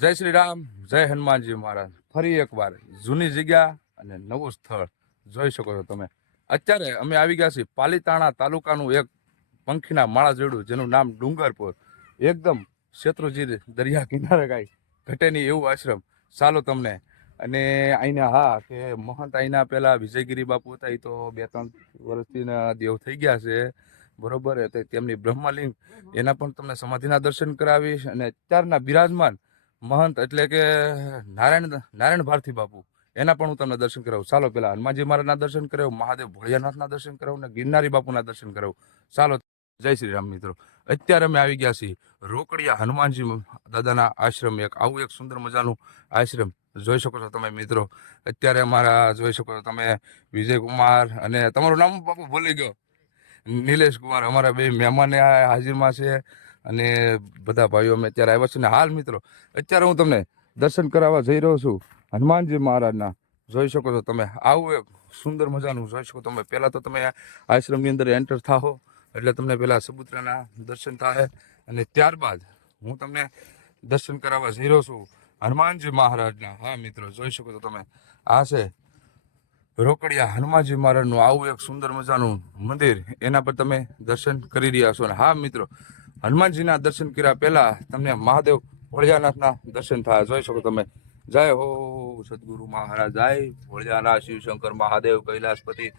જય શ્રી રામ જય હનુમાનજી મહારાજ. ફરી એકવાર જૂની જગ્યા અને નવું સ્થળ જોઈ શકો છો તમે. અત્યારે અમે આવી ગયા છીએ પાલીતાણા તાલુકાનું એક પંખીના માળા જોડ્યું જેનું નામ ડુંગરપુર. એકદમ શેત્રુજી દરિયા કિનારે કાંઈ ઘટે નહીં એવું આશ્રમ. ચાલો તમને. અને અહીંના હા, કે મહંત અહીંના પહેલાં વિજયગીરી બાપુ હતા એ તો બે ત્રણ વર્ષથી દેવ થઈ ગયા છે. બરોબર તેમની બ્રહ્મલિંગ, એના પણ તમને સમાધિના દર્શન કરાવીશ. અને અત્યારના બિરાજમાન મહંત એટલે કે નારાયણ નારાયણ ભારતી બાપુ. એના પણ હું તમને દર્શન કરાવું. ચાલો, પેલા હનુમાનજી મહારાજના દર્શન કરાવું, મહાદેવ ભોળિયાનાથના દર્શન કરાવું ને ગિરનારી બાપુના દર્શન કરાવું. ચાલો, જય શ્રી રામ મિત્રો. અત્યારે અમે આવી ગયા છીએ રોકડિયા હનુમાનજી દાદાના આશ્રમ, એક આવું એક સુંદર મજાનું આશ્રમ. જોઈ શકો છો તમે મિત્રો, અત્યારે અમારા, જોઈ શકો છો તમે વિજયકુમાર અને તમારું નામ બાપુ ભૂલી ગયો. નિલેશ કુમાર અમારા બે મહેમાન હાજરમાં છે. અને બધા ભાઈઓ અમે અત્યારે આવ્યા છે ને હાલ મિત્રો, અત્યારે હું તમને દર્શન કરાવવા જઈ રહ્યો છું. હનુમાનજી મહારાજના. જોઈ શકો છો તમે, આવું એક સુંદર મજાનું જોઈ શકો તમે. પહેલાં તો તમે આશ્રમની અંદર એન્ટર થાઓ એટલે તમને પહેલાં સબુત્રાના દર્શન થાય અને ત્યારબાદ હું તમને દર્શન કરાવવા જઈ રહ્યો છું હનુમાનજી મહારાજના. હા મિત્રો, જોઈ શકો છો તમે. આ છે રોકડિયા હનુમાનજી મહારાજનું આવું એક સુંદર મજાનું મંદિર. એના પર તમે દર્શન કરી રહ્યા છો. અને હા મિત્રો હનુમાનજીના દર્શન કર્યા પહેલાં તમને મહાદેવ ભોળિયાનાથના દર્શન થયા. જોઈ શકો તમે. જય હો સદગુરુ મહારાજ, જય ભોળિયાનાથ શિવશંકર મહાદેવ કૈલાસપતિ.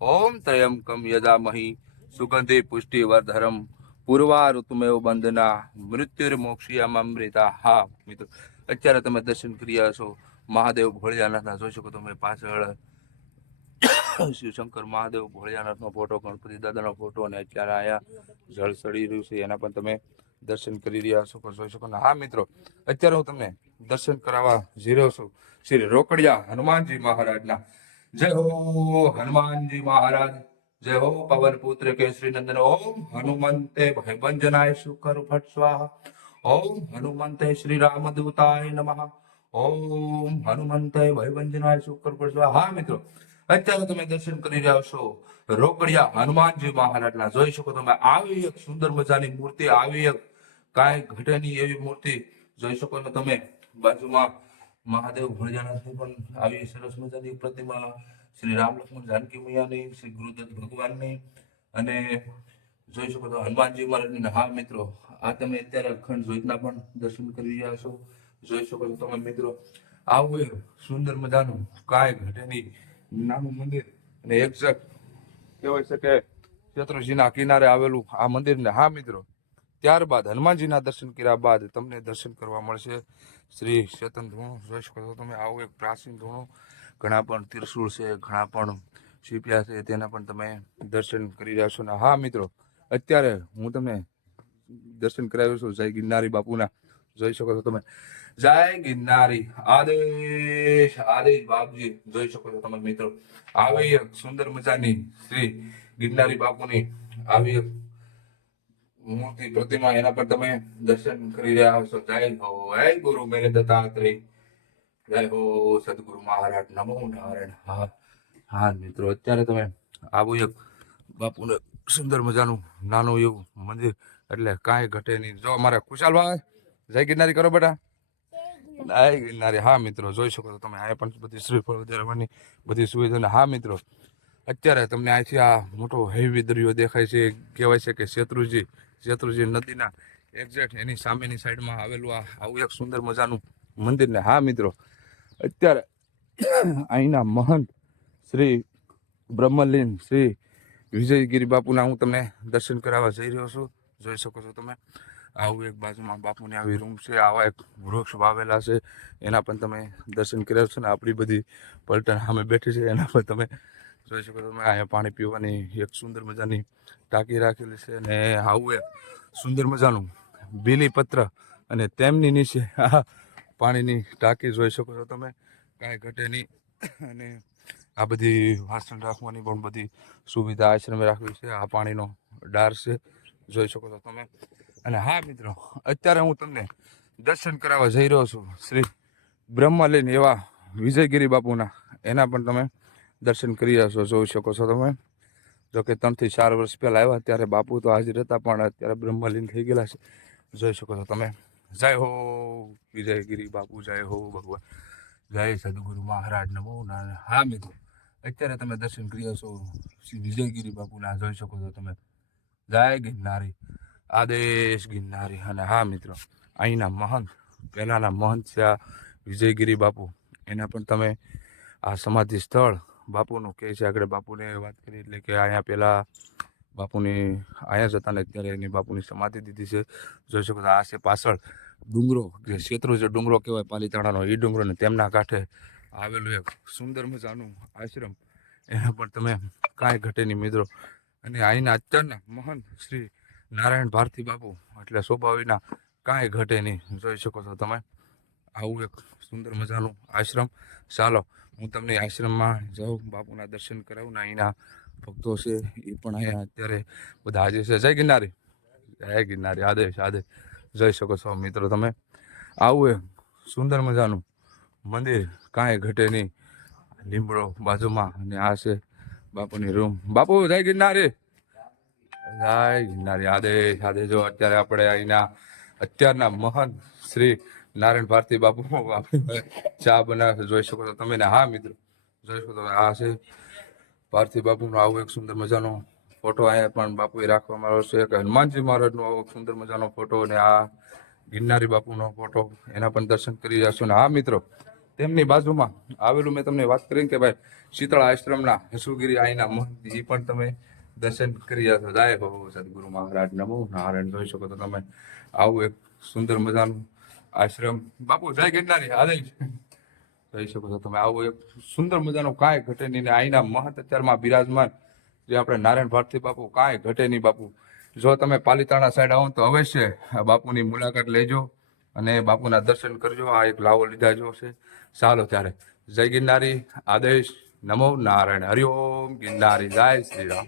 ઓમ ત્રયંકમ યજામહી સુગંધિ પુષ્ટિ વર્ધરમ પૂર્વા ઋતુમેવ બંધના મૃત્યુર્મોક્ષિયામૃતા હા, મિત્રો, અત્યારે તમે દર્શન કરી રહ્યા છો મહાદેવ ભોળિયાનાથના. જોઈ શકો તમે પાછળ શિવશંકર મહાદેવ, ભોળિયાનાથનો ફોટો, ગણપતિ દાદાનો ફોટો અને અત્યારે અહીંયા જળ ચડી રહ્યું છે. એના પણ તમે દર્શન કરી રહ્યા છો જોઈ શકો હા મિત્રો, અત્યારે હું તમને દર્શન કરાવવા રહ્યો છું. શ્રી રોકડિયા હનુમાનજી મહારાજના. જય હો હનુમાનજી મહારાજ. જય હો પવન પુત્ર કેસરી નંદન. ઓમ હનુમંતે ભયભંજનાય શુકર ભટ સ્વાહા. ઓમ હનુમંતે શ્રી રામદૂતાય નમઃ. ઓમ હનુમંતે ભયભંજનાય શુકર ભટ સ્વાહા. હા મિત્રો અત્યારે તમે દર્શન કરી રહ્યા છો રોકડિયા હનુમાનજી મહારાજના. જોઈ શકો તમે, આવી એક સુંદર મજાની મૂર્તિ, આવી એક કાંઈ ઘટે નહીં એવી મૂર્તિ. જોઈ શકો છો તમે, બાજુમાં મહાદેવ ભણજાનાથની પણ આવી સરસ મજાની પ્રતિમા, શ્રી રામ લક્ષ્મણ જાનકી મૈયાની, શ્રી ગુરુદત્ત ભગવાનની. અને જોઈ શકો તો હનુમાનજી મહારાજની હા મિત્રો, આ તમે અત્યારે અખંડ જોઈતના પણ દર્શન કરી રહ્યા છો. જોઈ શકો છો તમે મિત્રો, આવું સુંદર મજાનું કાંઈ ઘટે નહીં નાનું મંદિર. અને એક્ઝેક્ટ કહેવાય છે કે શત્રુજીના કિનારે આવેલું આ મંદિરને, હા મિત્રો, ત્યારબાદ હનુમાનજીના દર્શન કર્યા બાદ તમને દર્શન કરવા મળશે. શ્રી ચેતન ધૂણો જોઈ શકો છો તમે આવું એક પ્રાચીન ધૂણો. ઘણા પણ ત્રિશુળ છે, ઘણા પણ શીપ્યા છે, તેના પણ તમે દર્શન કરી રહ્યા છો. ને હા મિત્રો, અત્યારે હું તમને દર્શન કરાવ્યો છું જય ગિરનારી બાપુના. જોઈ શકો છો તમે. જય ગિરનારી. આદેશ આદેશ બાપજી, જોઈ શકો છો તમે મિત્રો. આવી એક સુંદર મજાની શ્રી ગિરનારી બાપુની આવી એક મૂર્તિ પ્રતિમા એના પર તમે દર્શન કરી રહ્યા છો જય હો, હે ગુરુ મેરે દત્તાત્રેય. જય હો, સદગુરુ મહારાજ, નમો નારાયણ. હા હા મિત્રો, અત્યારે તમે આવું એક બાપુને સુંદર મજાનું નાનું એવું મંદિર એટલે કાંઈ ઘટે નહીં. જો અમારા ખુશાલભાઈ જય ગિરનારી કરો બેટા. જય ગિરનારી હા મિત્રો, જોઈ શકો છો તમે, આ પણ બધી શ્રીફળ વધારવાની બધી સુવિધા હા મિત્રો, અત્યારે તમને અહીંથી આ મોટો હેવી દરિયો દેખાય છે, કહેવાય છે કે શેત્રુજી શેત્રુજી નદીના એક્ઝેક્ટ એની સામેની સાઈડમાં આવેલું આ, આવું એક સુંદર મજાનું મંદિર ને, હા મિત્રો, અત્યારે અહીંના મહંત શ્રી બ્રહ્મલીન શ્રી વિજયગીરી બાપુના હું તમને દર્શન કરાવવા જઈ રહ્યો છું, જોઈ શકો છો તમે. આવું એક બાજુમાં બાપુની આવી રૂમ છે, આવા એક વૃક્ષ વાવેલા છે. એના પણ તમે દર્શન કર્યા છો ને આપણી બધી પલટણ સામે બેઠી છે, એના પર તમે જોઈ શકો તમે અહીંયા પાણી પીવાની એક સુંદર મજાની ટાંકી રાખેલી છે અને આવું એક સુંદર મજાનું બીલીપત્ર અને તેમની નીચે આ પાણીની ટાંકી જોઈ શકો છો તમે. કાંઈ ઘટે નહીં. અને આ બધી વાસણ રાખવાની પણ બધી સુવિધા આશ્રમે રાખવી છે. આ પાણીનો ડાર છે. જોઈ શકો છો તમે. અને હા મિત્રો, અત્યારે હું તમને દર્શન કરાવવા જઈ રહ્યો છું શ્રી બ્રહ્મલીન એવા વિજયગીરી બાપુના. એના પણ તમે દર્શન કરી રહ્યા જોઈ શકો છો તમે. જો કે ત્રણથી ચાર વર્ષ પહેલાં આવ્યા, ત્યારે બાપુ તો હાજર હતા, પણ અત્યારે બ્રહ્મલીન થઈ ગયેલા છે. જોઈ શકો છો તમે. જય હો વિજયગીરી બાપુ, જય હો ભગવાન. જય સદગુરુ મહારાજ, નમો હા મિત્રો, અત્યારે તમે દર્શન કરી છો શ્રી વિજયગીરી બાપુના, જોઈ શકો છો તમે. જય ગિરનારી. આદેશ ગિરનારી અને હા મિત્રો, અહીંના મહંત, પહેલાંના મહંત છે આ વિજયગીરી બાપુ. એના પણ તમે આ સમાધિ સ્થળ બાપુનું કહે છે, આગળ બાપુને વાત કરી એટલે કે અહીંયા પહેલાં બાપુની અહીંયા જતા ને અત્યારે એની બાપુની સમાધિ દીધી છે. જોઈ શકો આ છે પાછળ ડુંગરો, જે ક્ષેત્રો જે ડુંગરો કહેવાય, પાલીતાણાનો એ ડુંગરો ને તેમના કાંઠે આવેલું એક સુંદર મજાનું આશ્રમ. એના પણ તમે કાંઈ ઘટે નહીં મિત્રો. અને અહીંના અત્યારના મહાન શ્રી નારાયણ ભારતી બાપુ, એટલે સ્વભાવીના કાંઈ ઘટે નહીં. જોઈ શકો છો તમે. આવું એક સુંદર મજાનું આશ્રમ. ચાલો, હું તમને આશ્રમમાં જાઉં, બાપુના દર્શન કરાવું, ને અહીંના ભક્તો છે એ પણ અહીંયા અત્યારે બધા હાજર છે. જય ગિરનારી. જય ગિરનારી. આદેશ આદેશ જોઈ શકો છો મિત્રો તમે. આવું એક સુંદર મજાનું મંદિર કાંઈ ઘટે નહીં. લીમડો બાજુમાં, અને આ છે બાપુની રૂમ બાપુ, જય ગિરનારી. જય ગિરનારી આદેશ આદેશ. જો અત્યારે આપણે અહીંના, અત્યારના મહાન શ્રી નારાયણ ભારતી બાપુ આપણે ચા બનાવે જોઈ શકો છો તમે ને. હા, મિત્રો. જોઈ શકો તમે. આ છે ભારતી બાપુનો આવો એક સુંદર મજાનો ફોટો. અહીંયા પણ બાપુએ રાખવામાં આવ્યો છે કે હનુમાનજી મહારાજનો આવો સુંદર મજાનો ફોટો અને આ ગિરનારી બાપુનો ફોટો. એના પણ દર્શન કરી જશો ને. હા, મિત્રો. તેમની બાજુમાં આવેલું મેં તમને વાત કરી કે ભાઈ શીતળા આશ્રમના હસુગીરી આઈના મહંત એ પણ તમે દર્શન કરી જાય હો સદગુરુ મહારાજ. નમો નારાયણ. જોઈ શકો તો તમે આવું એક સુંદર મજાનું આશ્રમ. બાપુ, જય ગિરનારી. આદય કહી શકો છો તમે આવું એક સુંદર મજાનું કાંઈ ઘટે નહીં ને અહીંના મહત અત્યારમાં બિરાજમાન જે આપણે નારાયણ ભારતી બાપુ, કાંઈ ઘટે નહીં બાપુ. જો તમે પાલિતાણા સાઈડ આવો તો અવશ્ય આ બાપુની મુલાકાત લેજો અને બાપુના દર્શન કરજો. આ એક લાવો લીધા જો છે. ચાલો ત્યારે. જય ગિરનારી. આદેશ. નમો નારાયણ. હરિઓમ ગિરનારી. જય શ્રી રામ.